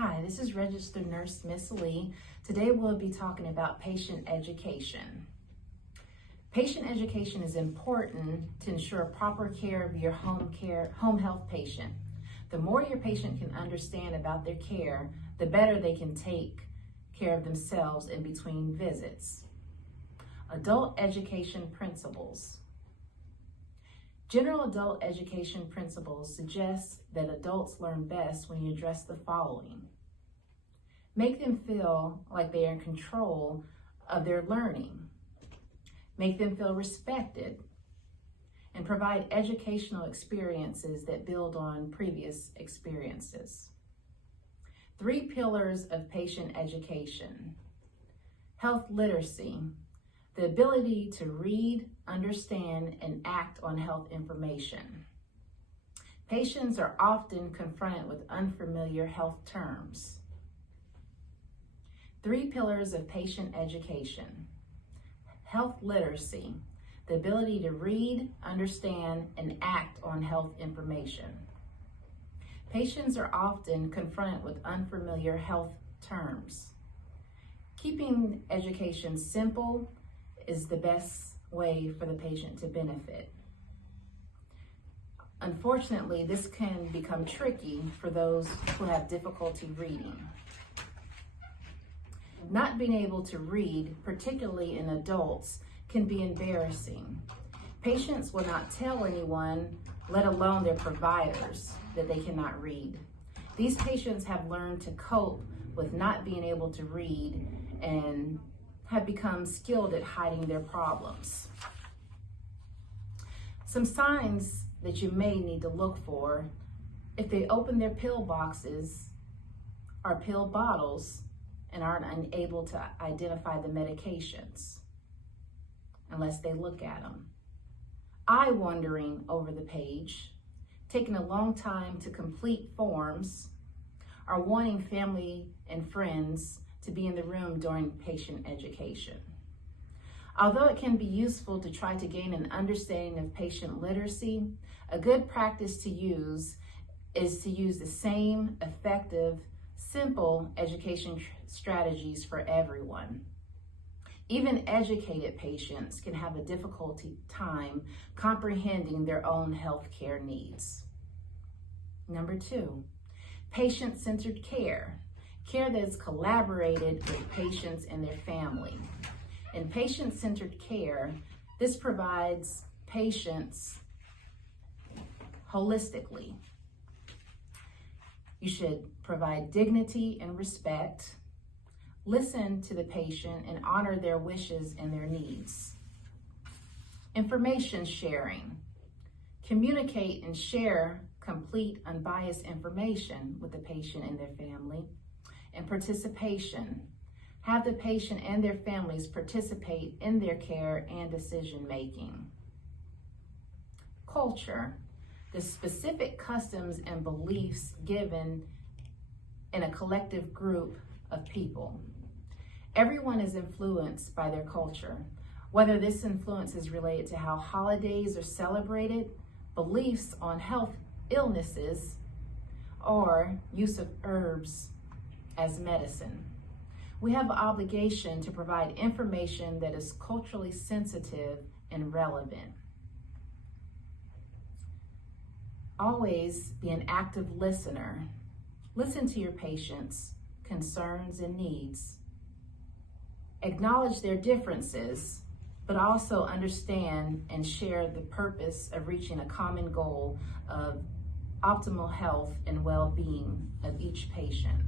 Hi, this is Registered Nurse Miss Lee. Today we'll be talking about patient education. Patient education is important to ensure proper care of your home health patient. The more your patient can understand about their care, the better they can take care of themselves in between visits. Adult education principles. General adult education principles suggest that adults learn best when you address the following. Make them feel like they are in control of their learning. Make them feel respected. And provide educational experiences that build on previous experiences. 3 pillars of patient education. Health literacy. The ability to read, understand, and act on health information. Patients are often confronted with unfamiliar health terms. 3 pillars of patient education. Health literacy, the ability to read, understand, and act on health information. Patients are often confronted with unfamiliar health terms. Keeping education simple is the best way for the patient to benefit. Unfortunately, this can become tricky for those who have difficulty reading. Not being able to read, particularly in adults, can be embarrassing. Patients will not tell anyone, let alone their providers, that they cannot read. These patients have learned to cope with not being able to read and have become skilled at hiding their problems. Some signs that you may need to look for: if they open their pill boxes or pill bottles and aren't unable to identify the medications unless they look at them. Eye wandering over the page, taking a long time to complete forms, or wanting family and friends to be in the room during patient education. Although it can be useful to try to gain an understanding of patient literacy, a good practice to use is to use the same effective, simple education strategies for everyone. Even educated patients can have a difficult time comprehending their own healthcare needs. Number 2, patient-centered care. Care that is collaborated with patients and their family. In patient-centered care, this provides patients holistically. You should provide dignity and respect, listen to the patient, and honor their wishes and their needs. Information sharing. Communicate and share complete, unbiased information with the patient and their family. And participation. Have the patient and their families participate in their care and decision making. Culture. The specific customs and beliefs given in a collective group of people. Everyone is influenced by their culture, whether this influence is related to how holidays are celebrated, beliefs on health illnesses, or use of herbs as medicine. We have an obligation to provide information that is culturally sensitive and relevant. Always be an active listener. Listen to your patients' concerns and needs. Acknowledge their differences, but also understand and share the purpose of reaching a common goal of optimal health and well-being of each patient.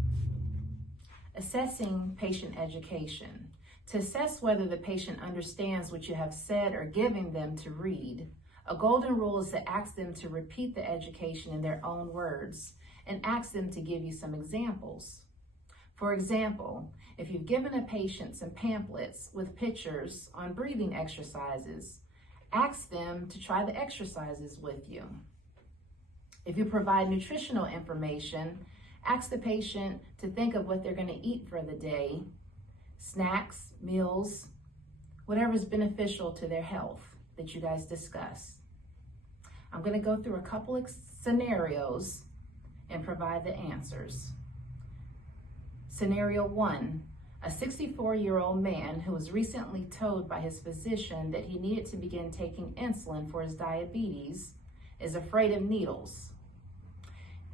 Assessing patient education. To assess whether the patient understands what you have said or giving them to read, a golden rule is to ask them to repeat the education in their own words and ask them to give you some examples. For example, if you've given a patient some pamphlets with pictures on breathing exercises, ask them to try the exercises with you. If you provide nutritional information, ask the patient to think of what they're going to eat for the day, snacks, meals, whatever is beneficial to their health that you guys discuss. I'm going to go through a couple of scenarios and provide the answers. Scenario 1, a 64-year-old man who was recently told by his physician that he needed to begin taking insulin for his diabetes is afraid of needles.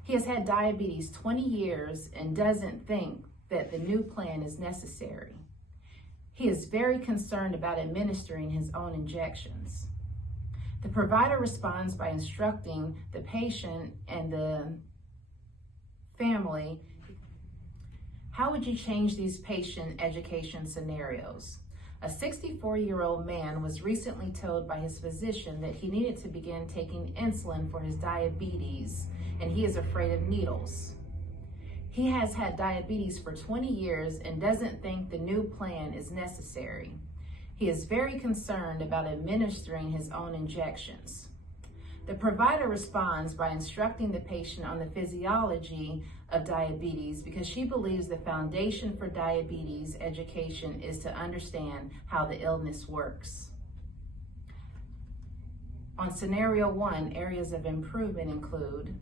He has had diabetes 20 years and doesn't think that the new plan is necessary. He is very concerned about administering his own injections. The provider responds by instructing the patient and the family. How would you change these patient education scenarios? A 64-year-old man was recently told by his physician that he needed to begin taking insulin for his diabetes, and he is afraid of needles. He has had diabetes for 20 years and doesn't think the new plan is necessary. He is very concerned about administering his own injections. The provider responds by instructing the patient on the physiology of diabetes because she believes the foundation for diabetes education is to understand how the illness works. On scenario 1, areas of improvement include,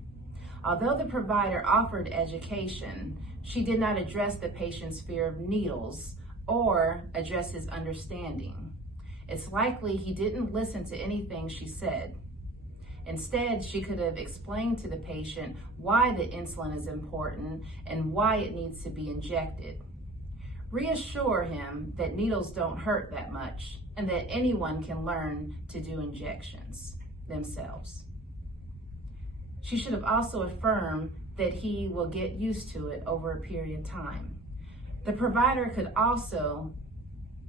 although the provider offered education, she did not address the patient's fear of needles or address his understanding. It's likely he didn't listen to anything she said. Instead, she could have explained to the patient why the insulin is important and why it needs to be injected. Reassure him that needles don't hurt that much and that anyone can learn to do injections themselves. She should have also affirmed that he will get used to it over a period of time. The provider could also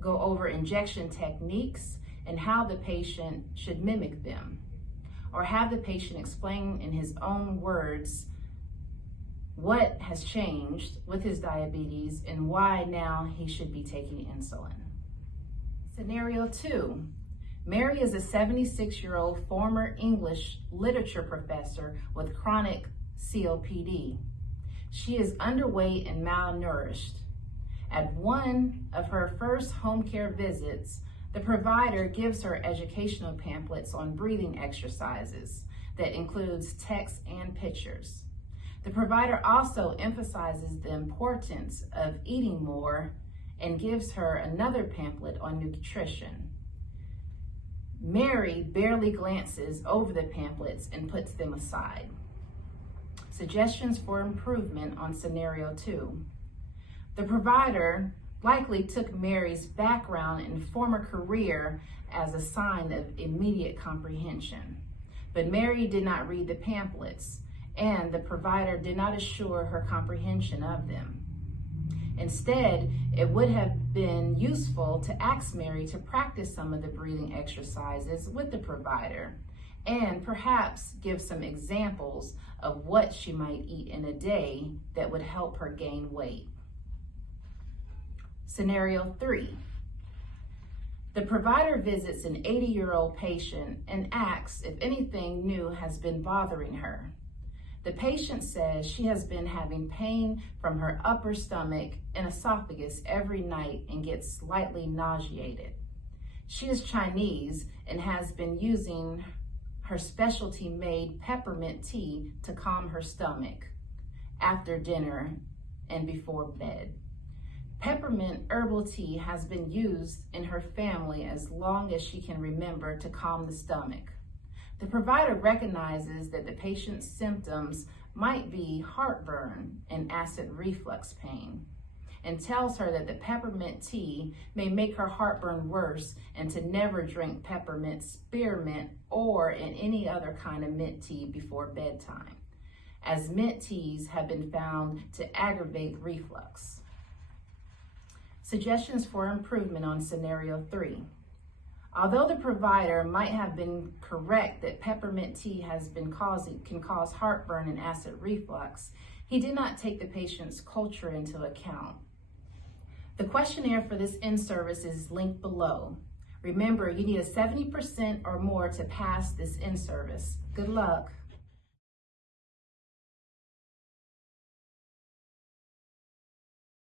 go over injection techniques and how the patient should mimic them, or have the patient explain in his own words what has changed with his diabetes and why now he should be taking insulin. Scenario 2. Mary is a 76-year-old former English literature professor with chronic COPD. She is underweight and malnourished. At one of her first home care visits, the provider gives her educational pamphlets on breathing exercises that includes text and pictures. The provider also emphasizes the importance of eating more and gives her another pamphlet on nutrition. Mary barely glances over the pamphlets and puts them aside. Suggestions for improvement on scenario 2. The provider likely took Mary's background and former career as a sign of immediate comprehension. But Mary did not read the pamphlets, and the provider did not assure her comprehension of them. Instead, it would have been useful to ask Mary to practice some of the breathing exercises with the provider, and perhaps give some examples of what she might eat in a day that would help her gain weight. Scenario 3. The provider visits an 80-year-old patient and asks if anything new has been bothering her. The patient says she has been having pain from her upper stomach and esophagus every night and gets slightly nauseated. She is Chinese and has been using her specialty-made peppermint tea to calm her stomach after dinner and before bed. Peppermint herbal tea has been used in her family as long as she can remember to calm the stomach. The provider recognizes that the patient's symptoms might be heartburn and acid reflux pain, and tells her that the peppermint tea may make her heartburn worse and to never drink peppermint, spearmint, or in any other kind of mint tea before bedtime, as mint teas have been found to aggravate reflux. Suggestions for improvement on scenario 3. Although the provider might have been correct that peppermint tea can cause heartburn and acid reflux, he did not take the patient's culture into account. The questionnaire for this in-service is linked below. Remember, you need a 70% or more to pass this in-service. Good luck.